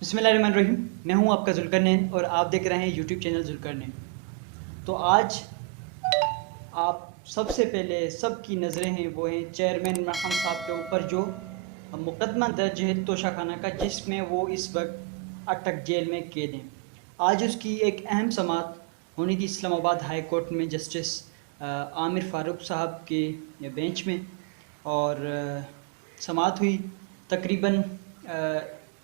بسم اللہ الرحمن الرحیم، میں ہوں آپ کا ذوالقرنین اور آپ دیکھ رہے ہیں یوٹیوب چینل ذوالقرنین۔ تو آج آپ سب سے پہلے سب کی نظریں ہیں وہ ہیں چیئرمین عمران خان صاحب کے اوپر جو مقدمہ درج ہے توشہ خانہ کا، جس میں وہ اس وقت اٹک جیل میں قید ہیں۔ آج اس کی ایک اہم سماعت ہونی تھی اسلام آباد ہائی کورٹ میں جسٹس عامر فاروق صاحب کے بینچ میں، اور سماعت ہوئی تقریباً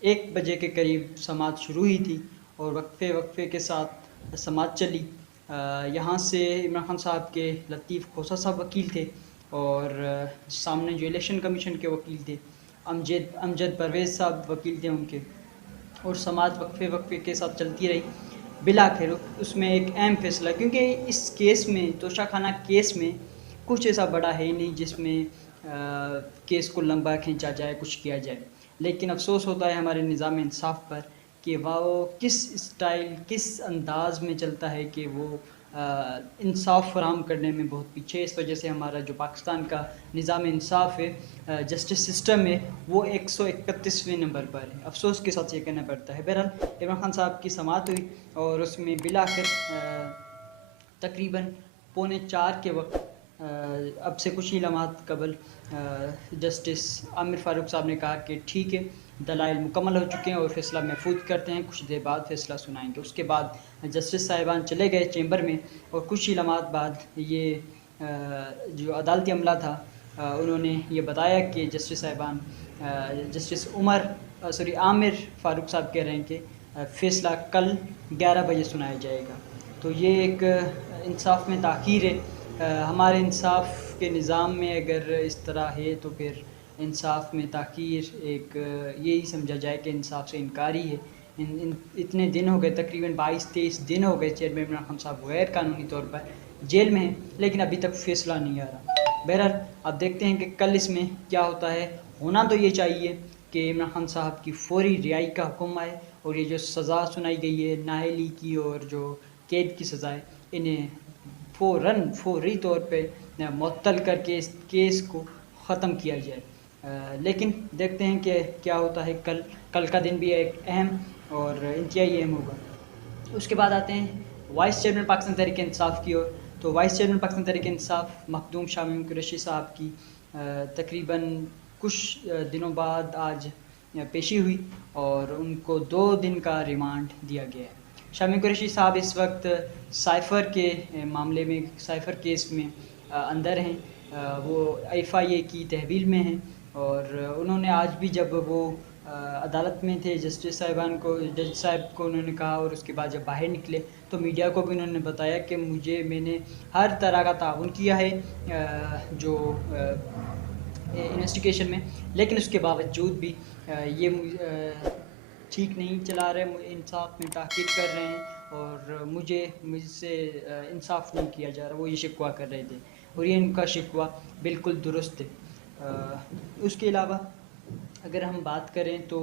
1 بجے کے قریب سماعت شروع ہوئی تھی اور وقفے کے ساتھ سماعت چلی۔ یہاں سے عمران خان صاحب کے لطیف کھوسہ صاحب وکیل تھے، اور سامنے جو الیکشن کمیشن کے وکیل تھے امجد پرویز صاحب وکیل تھے ان کے، اور سماعت وقفے کے ساتھ چلتی رہی۔ بالآخر اس میں ایک اہم فیصلہ، کیونکہ اس کیس میں توشہ خانہ کیس میں کچھ ایسا بڑا ہے نہیں جس میں کیس کو لمبا کھینچا جائے، کچھ کیا جائے، لیکن افسوس ہوتا ہے ہمارے نظام انصاف پر کہ وہ کس اسٹائل کس انداز میں چلتا ہے کہ وہ انصاف فراہم کرنے میں بہت پیچھے ہے۔ اس وجہ سے ہمارا جو پاکستان کا نظام انصاف ہے، جسٹس سسٹم ہے، وہ 131ویں نمبر پر ہے۔ افسوس کے ساتھ یہ کہنا پڑتا ہے۔ بہرحال عمران خان صاحب کی سماعت ہوئی اور اس میں بالآخر تقریباً 3:45 کے وقت، اب سے کچھ ہی لمحات قبل، جسٹس عامر فاروق صاحب نے کہا کہ ٹھیک ہے، دلائل مکمل ہو چکے ہیں اور فیصلہ محفوظ کرتے ہیں، کچھ دیر بعد فیصلہ سنائیں گے۔ اس کے بعد جسٹس صاحبان چلے گئے چیمبر میں، اور کچھ ہی لمحات بعد یہ جو عدالتی عملہ تھا انہوں نے یہ بتایا کہ جسٹس صاحبان جسٹس عامر فاروق صاحب کہہ رہے ہیں کہ فیصلہ کل 11 بجے سنایا جائے گا۔ تو یہ ایک انصاف میں تاخیر ہے۔ ہمارے انصاف کے نظام میں اگر اس طرح ہے تو پھر انصاف میں تاخیر ایک یہی سمجھا جائے کہ انصاف سے انکاری ہے۔ اتنے دن ہو گئے، تقریباً 22-23 دن ہو گئے چیئرمین عمران خان صاحب غیر قانونی طور پر جیل میں ہیں، لیکن ابھی تک فیصلہ نہیں آ رہا۔ بہرحال اب دیکھتے ہیں کہ کل اس میں کیا ہوتا ہے۔ ہونا تو یہ چاہیے کہ عمران خان صاحب کی فوری رہائی کا حکم آئے، اور یہ جو سزا سنائی گئی ہے نااہلی کی اور جو قید کی سزا ہے، انہیں فوری طور پہ معطل کر کے اس کیس کو ختم کیا جائے۔ لیکن دیکھتے ہیں کہ کیا ہوتا ہے۔ کل کا دن بھی ایک اہم اور انتہائی اہم ہوگا۔ اس کے بعد آتے ہیں وائس چیئرمین پاکستان تحریک انصاف کی اور، تو وائس چیئرمین پاکستان تحریک انصاف مخدوم شاہ قریشی صاحب کی تقریباً کچھ دنوں بعد آج پیشی ہوئی، اور ان کو 2 دن کا ریمانڈ دیا گیا ہے۔ شاہ قریشی صاحب اس وقت سائفر کے معاملے میں، سائفر کیس میں اندر ہیں۔ وہ FIA کی تحویل میں ہیں، اور انہوں نے آج بھی جب وہ عدالت میں تھے جج صاحب کو انہوں نے کہا، اور اس کے بعد جب باہر نکلے تو میڈیا کو بھی انہوں نے بتایا کہ میں نے ہر طرح کا تعاون کیا ہے جو انویسٹیگیشن میں، لیکن اس کے باوجود بھی یہ ٹھیک نہیں چلا رہے، انصاف میں تاخیر کر رہے ہیں، اور مجھ سے انصاف نہیں کیا جا رہا، وہ یہ شکوہ کر رہے تھے، اور یہ ان کا شکوہ بالکل درست ہے۔ اس کے علاوہ اگر ہم بات کریں تو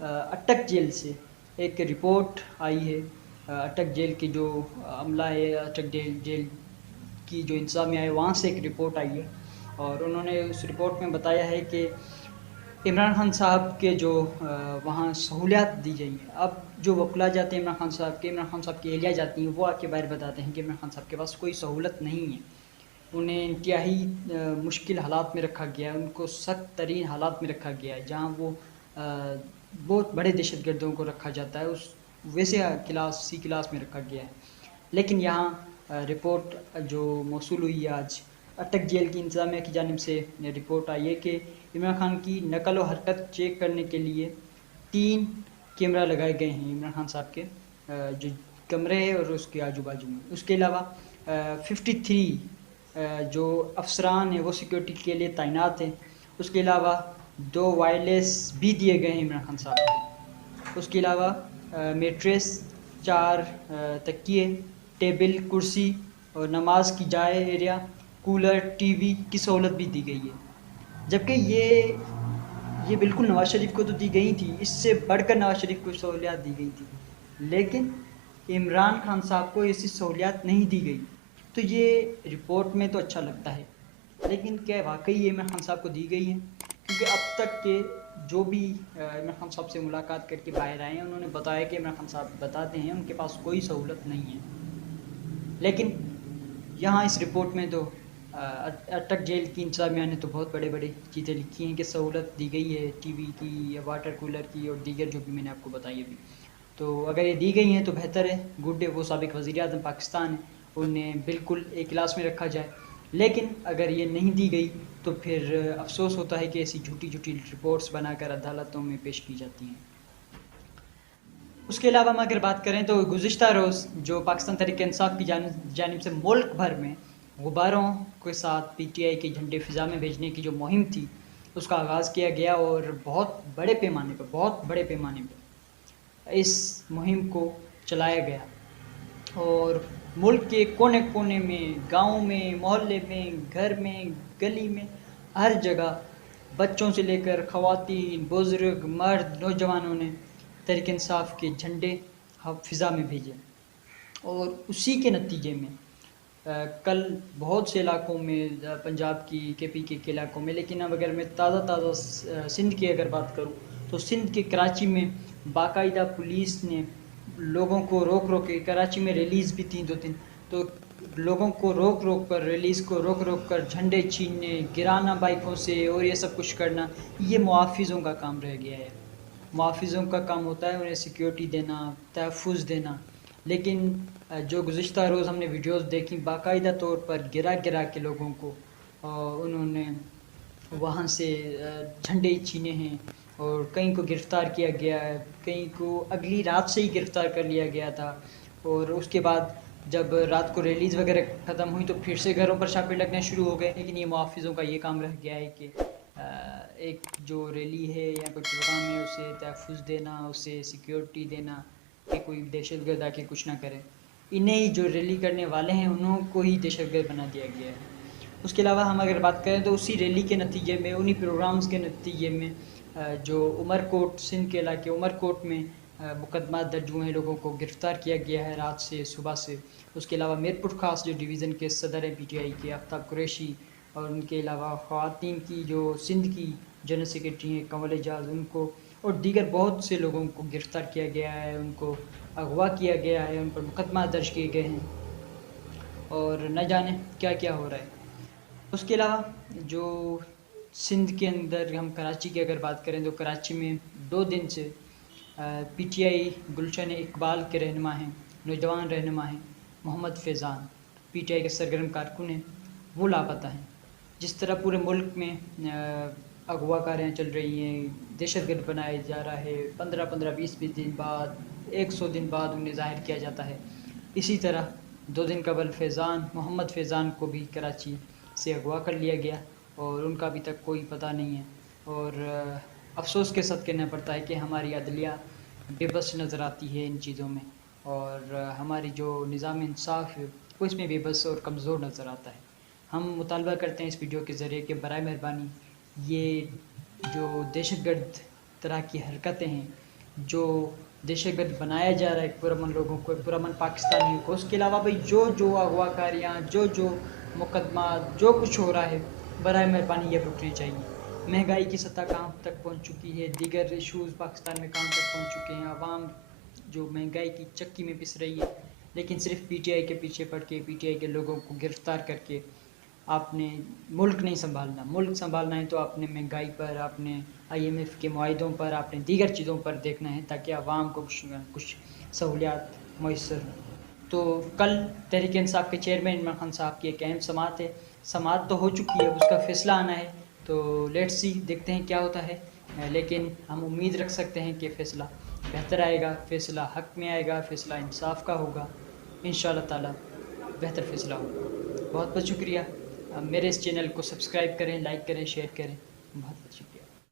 اٹک جیل سے ایک رپورٹ آئی ہے۔ اٹک جیل کی جو عملہ ہے، اٹک جیل کی جو انتظامیہ ہے، وہاں سے ایک رپورٹ آئی ہے، اور انہوں نے اس رپورٹ میں بتایا ہے کہ عمران خان صاحب کے جو وہاں سہولیات دی گئی ہیں، اب جو وکلا جاتے ہیں عمران خان صاحب کی اہلیہ جاتی ہیں، وہ آ کے باہر بتاتے ہیں کہ عمران خان صاحب کے پاس کوئی سہولت نہیں ہے، انہیں انتہائی مشکل حالات میں رکھا گیا ہے، ان کو سخت ترین حالات میں رکھا گیا ہے، جہاں وہ بہت بڑے دہشت گردوں کو رکھا جاتا ہے، اس ویسے سی کلاس میں رکھا گیا ہے۔ لیکن یہاں رپورٹ جو موصول ہوئی ہے آج اٹک جیل کی انتظامیہ کی جانب سے، رپورٹ آئی ہے کہ عمران خان کی نقل و حرکت چیک کرنے کے لیے 3 کیمرہ لگائے گئے ہیں عمران خان صاحب کے جو کمرے ہیں اور اس کے آجو باجو میں۔ اس کے علاوہ 53 جو افسران ہیں وہ سیکیورٹی کے لیے تعینات ہیں۔ اس کے علاوہ 2 وائرلیس بھی دیے گئے ہیں عمران خان صاحب کو۔ اس کے علاوہ میٹریس، 4 تکیے، ٹیبل، کرسی اور نماز کی جائے ایریا، کولر، ٹی وی کی سہولت بھی دی گئی ہے۔ جبکہ یہ بالکل نواز شریف کو تو دی گئی تھی، اس سے بڑھ کر نواز شریف کو سہولیات دی گئی تھی، لیکن عمران خان صاحب کو ایسی سہولیات نہیں دی گئی۔ تو یہ رپورٹ میں تو اچھا لگتا ہے، لیکن کیا واقعی یہ عمران خان صاحب کو دی گئی ہیں؟ کیونکہ اب تک کے جو بھی عمران خان صاحب سے ملاقات کر کے باہر آئے ہیں انہوں نے بتایا کہ عمران خان صاحب بتاتے ہیں ان کے پاس کوئی سہولت نہیں ہے، لیکن یہاں اس رپورٹ میں تو اٹک جیل کی انتظامیہ نے تو بہت بڑے بڑے چیزیں لکھی ہیں کہ سہولت دی گئی ہے ٹی وی کی یا واٹر کولر کی اور دیگر جو بھی میں نے آپ کو بتائی ابھی، تو اگر یہ دی گئی ہیں تو بہتر ہے، گڈ ہے، وہ سابق وزیر اعظم پاکستان ہے، انہیں بالکل ایک کلاس میں رکھا جائے، لیکن اگر یہ نہیں دی گئی تو پھر افسوس ہوتا ہے کہ ایسی جھوٹی جھوٹی رپورٹس بنا کر عدالتوں میں پیش کی جاتی ہیں۔ اس کے علاوہ ہم اگر بات کریں تو گزشتہ روز جو پاکستان تحریک انصاف کی جانب سے ملک بھر میں غباروں کے ساتھ پی ٹی آئی کے جھنڈے فضا میں بھیجنے کی جو مہم تھی اس کا آغاز کیا گیا، اور بہت بڑے پیمانے پر اس مہم کو چلایا گیا، اور ملک کے کونے کونے میں، گاؤں میں، محلے میں، گھر میں، گلی میں، ہر جگہ بچوں سے لے کر خواتین، بزرگ، مرد، نوجوانوں نے تحریک انصاف کے جھنڈے فضا میں بھیجے، اور اسی کے نتیجے میں کل بہت سے علاقوں میں پنجاب کی کے پی کے علاقوں میں، لیکن اب اگر میں تازہ سندھ کی اگر بات کروں تو سندھ کے کراچی میں باقاعدہ پولیس نے لوگوں کو روک کے، کراچی میں ریلیز بھی تھی 2 دن، تو لوگوں کو روک کر، ریلیز کو روک کر جھنڈے چھیننے، گرانا بائکوں سے اور یہ سب کچھ کرنا، یہ محافظوں کا کام رہ گیا ہے۔ محافظوں کا کام ہوتا ہے انہیں سیکیورٹی دینا، تحفظ دینا، لیکن جو گزشتہ روز ہم نے ویڈیوز دیکھی باقاعدہ طور پر گرا کے لوگوں کو انہوں نے وہاں سے جھنڈے چھینے ہیں، اور کئی کو گرفتار کیا گیا ہے، کئی کو اگلی رات سے ہی گرفتار کر لیا گیا تھا، اور اس کے بعد جب رات کو ریلیز وغیرہ ختم ہوئی تو پھر سے گھروں پر چھاپے لگنے شروع ہو گئے، لیکن یہ محافظوں کا یہ کام رہ گیا ہے کہ ایک جو ریلی ہے یا کوئی پروگرام ہے اسے تحفظ دینا، اسے سیکیورٹی دینا کہ کوئی دہشت گرد آ کے کچھ نہ کرے، انہیں ہی جو ریلی کرنے والے ہیں انہوں کو ہی دہشت گرد بنا دیا گیا ہے۔ اس کے علاوہ ہم اگر بات کریں تو اسی ریلی کے نتیجے میں، انہی پروگرامز کے نتیجے میں جو عمرکوٹ، سندھ کے علاقے عمرکوٹ میں مقدمات درج ہوئے ہیں، لوگوں کو گرفتار کیا گیا ہے رات سے صبح سے۔ اس کے علاوہ میرپور خاص جو ڈویژن کے صدر ہیں پی ٹی آئی کے آفتاب قریشی، اور ان کے علاوہ خواتین کی جو سندھ کی جنرل سیکریٹری ہیں کنول اعجاز، ان کو اور دیگر بہت سے لوگوں کو گرفتار کیا گیا ہے، ان کو اغوا کیا گیا ہے، ان پر مقدمات درج کیے گئے ہیں، اور نہ جانے کیا کیا ہو رہا ہے۔ اس کے علاوہ جو سندھ کے اندر ہم کراچی کی اگر بات کریں تو کراچی میں 2 دن سے P T I Gulshan Iqbal کے رہنما ہیں، نوجوان رہنما ہیں محمد فیضان، پی ٹی آئی کے سرگرم کارکن ہیں، وہ لاپتہ ہیں۔ جس طرح پورے ملک میں اغوا کاریاں چل رہی ہیں، دہشت گرد بنایا جا رہا ہے، 15 20 دن بعد، 100 دن بعد انہیں ظاہر کیا جاتا ہے، اسی طرح 2 دن قبل محمد فیضان کو بھی کراچی سے اغوا کر لیا گیا، اور ان کا ابھی تک کوئی پتہ نہیں ہے، اور افسوس کے ساتھ کہنا پڑتا ہے کہ ہماری عدلیہ بے بس نظر آتی ہے ان چیزوں میں، اور ہماری جو نظام انصاف ہے وہ اس میں بے بس اور کمزور نظر آتا ہے۔ ہم مطالبہ کرتے ہیں اس ویڈیو کے ذریعے کہ برائے مہربانی یہ جو دہشت گرد طرح کی حرکتیں ہیں، جو دہشت گرد بنایا جا رہا ہے پرامن لوگوں کو، پرامن پاکستانیوں کو، اس کے علاوہ جو اغوا کاریاں، جو مقدمات، جو کچھ ہو رہا ہے، برائے مہربانی یہ رکنے چاہیے۔ مہنگائی کی سطح کہاں تک پہنچ چکی ہے، دیگر ایشوز پاکستان میں کہاں تک پہنچ چکے ہیں، عوام جو مہنگائی کی چکی میں پس رہی ہے، لیکن صرف پی ٹی آئی کے پیچھے پڑ کے، پی ٹی آئی کے لوگوں کو گرفتار کر کے آپ نے ملک نہیں سنبھالنا۔ ملک سنبھالنا ہے تو آپ نے مہنگائی پر، آپ نے IMF کے معاہدوں پر، آپ نے دیگر چیزوں پر دیکھنا ہے تاکہ عوام کو کچھ سہولیات میسر ہوں۔ تو کل تحریک انصاف کے چیئرمین عمران خان صاحب کی ایک اہم سماعت ہے، سماعت تو ہو چکی ہے، اب اس کا فیصلہ آنا ہے، تو لیٹس سی، دیکھتے ہیں کیا ہوتا ہے، لیکن ہم امید رکھ سکتے ہیں کہ فیصلہ بہتر آئے گا، فیصلہ حق میں آئے گا، فیصلہ انصاف کا ہوگا، انشاءاللہ تعالی بہتر فیصلہ ہوگا۔ بہت بہت شکریہ، میرے اس چینل کو سبسکرائب کریں، لائک کریں، شیئر کریں، بہت بہت شکریہ۔